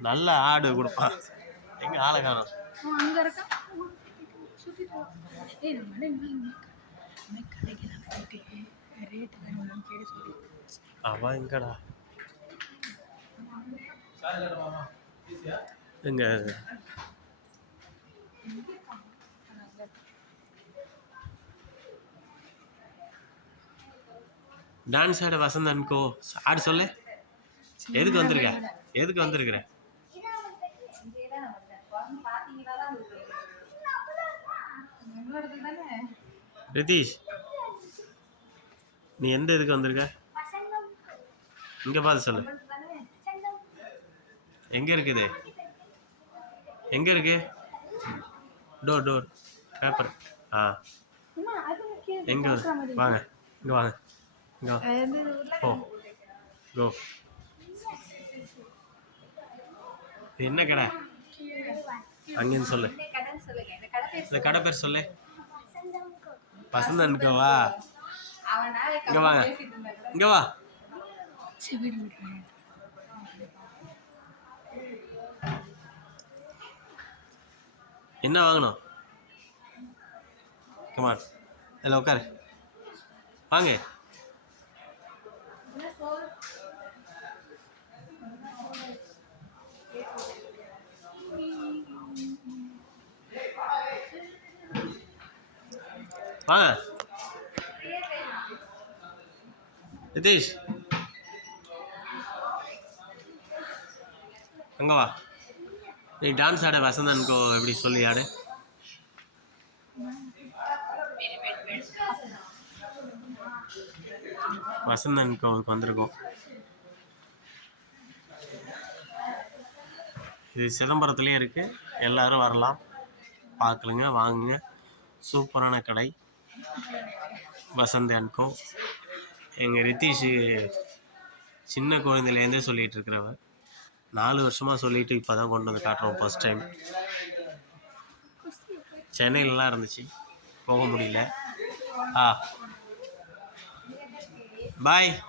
நல்ல ஆடு கொடுப்பான் எங்க ஆளை காணோம் அங்க. ஏய் நம்ம போயிட்டு ரேட் வேணும்னு கேட்டு சொல்லி. அவன் எங்கடா? எங்க? டான்ஸ் ஆட வசந்தன்கோ ஆடு சொல்லு. எதுக்கு வந்திருக்க? எதுக்கு வந்திருக்கிற? ரிதீஷ் நீ எந்த இதுக்கு வந்திருக்க? இங்க பார்த்து சொல்லு. எங்க இருக்குது? எங்க இருக்கு? Door door. பேப்பர். ஆ. எங்க? வாங்க. இங்க வாங்க. இங்க வா ஓ கோ இது என்ன கடை. அங்கேன்னு சொல்லு இந்த கடை பேர் சொல்லு. வசந்தன்கோவா இங்க வாங்க. இங்க வா. என்ன வாங்கணும்? கமான் இதில் உட்காரு. வாங்க. வாங்க நிதிஷ் அங்கே வா. நீ டான்ஸ் ஆட வசந்தன்கோ எப்படி சொல்லி ஆடு? வசந்தன் கோவுக்கு வந்திருக்கோம். இது சிதம்பரத்துலேயும் இருக்குது எல்லோரும் வரலாம். பார்க்கலுங்க வாங்குங்க. சூப்பரான கடை. வசந்த் அண்ட் கோ எங்கள் ரித்தீஷ் சின்ன குழந்தையிலேருந்தே சொல்லிகிட்டு இருக்கிறவர். நாலு வருஷமாக சொல்லிட்டு இப்போ தான் கொண்டு வந்து காட்டுறோம் ஃபஸ்ட் டைம் சென்னையிலலாம் இருந்துச்சு. போக முடியல. ஆ. பாய்